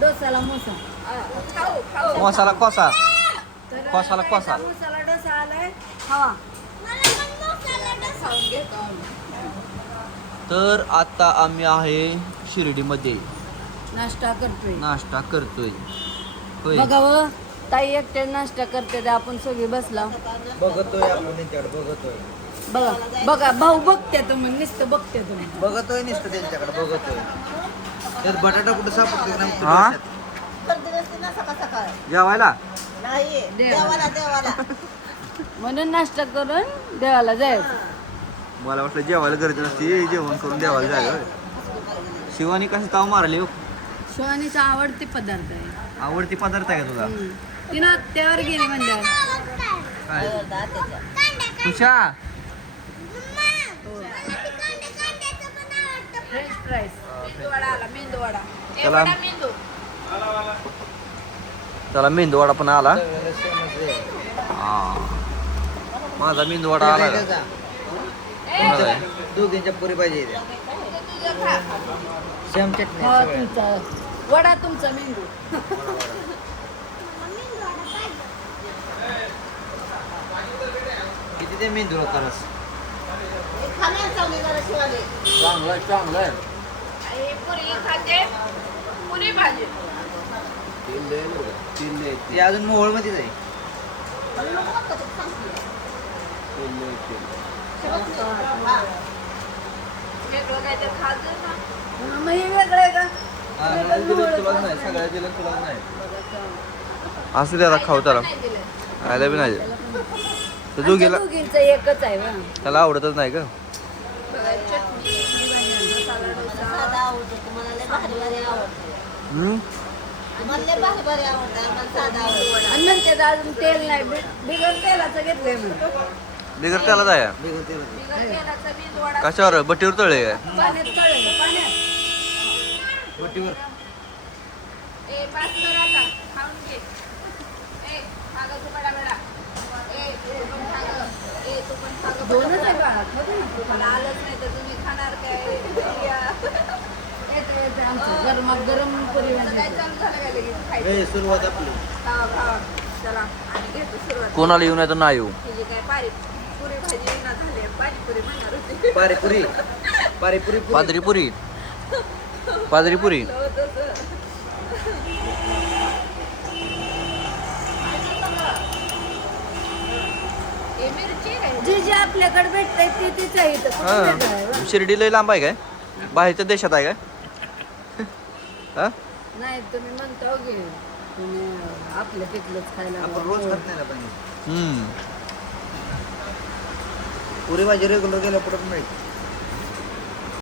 डोसाला मोसा मसाला कोसा. तर कोसाला कोसा. मसाला डोसा आलाय. हवा. तर आता आम्ही आहे शिर्डीमध्ये. नाश्ता करतोय. नाश्ता करतोय. होय. बघावं. ताई एकटे नाश्ता करते ते आपण सगळी बसला. बघतोय आपण त्यांच्याकडे बघतोय. बघा. बघा भाऊ बघते तुम्ही नुसतं बघते तुम्ही. बघतोय नुसतं त्यांच्याकडे बघतोय. तर बटाटा कुठं सापडतो हा? गर्दी नसते ना सकाळ सकाळ. जेवायला? नाही देवाला. देवाला देवाला. म्हणून नाश्ता करून देवाला जायचं. मला वाटलं जेवायला गरज नसते जेवण करून देवाला जायला होय. शिवानी कसं ताव मारली हो? शिवानीचा आवडते पदार्थ आहे. आवडती पदार्थ आहे का तुझा. तिनं त्यावर गेली म्हणजे काय? त्याच्या तुषा फ्रेंच फ्राईज आला चला. वडा मेंदू. त्याला मेंदूवडा पण आला. हा. माझा मेंदूवडा आला का? कोणाचा आहे? दोघींच्या पुरी पाहिजे हा तुमचा. वडा तुमचा मेंदू. किती ते मेंदू होता चांगली चांगलं आहे चांगलं आहे आणि पुरी खाते. पुरी भाजी. ते अजून मोहोळ मध्येच आहे. वेगळं काय तर खाजू ना मग हे वेगळं आहे का? सगळ्या दिलं तुला नाही. असू दे आता खाऊ त्याला आयला बी नाही तर तू गेला एकच आहे. त्याला आवडतच नाही का बघा, चटणी मसाला डोसा साधा आवडतो तुम्हाला लय भारी भारी आवडते हम्म? तुम्हाला लय भारी भारी आवडतं आम्हाला साधा आवडतो आणि म्हणते अजून तेल नाही बिगर तेलाचं घेतलंय म्हणून बिगर त्याला जाया बिगर तेल बिगर तेलाचा मेंदूवडा कशावर? बटीवर तळले काय पाण्यात तळलं पाण्यात. बोटीवर. ए पास कर आता खाऊन घे. ए खा गं तू बडा बडा. ए तू पण खा गं. ए तू पण खा गं बडा दोनच आहे बडा. बाळा बघ ना. मला आलंच नाही तर तुम्ही खाणार काय? येतं, येतं आमचं गरम म्हणजे हे सुरुवात आपली. खावा खावा चला आणि घेतो सुरुवात. कोणाला येऊ नाही तर नाही येऊ तुझी काय पारी पुरी भाजी विना झाली पाणीपुरी म्हणणार होती. पारेपुरी पारेपुरी पुरी. पादरीपुरी पादरीपुरी जे जे आपल्याकडे भेटतंय ते तेच आहे इथं. कुठं वेगळं आहे बा? शिर्डी लय लांब आहे काय? बाहेरच्या देशात आहे काय? हा? नाही तुम्ही म्हणता की तुम्ही आपल्या तिथलंच खायला आपण रोज खात नाही ना पण. हम्म. पुरी भाजी रेग्युलर गेल्या पुढे मिळते.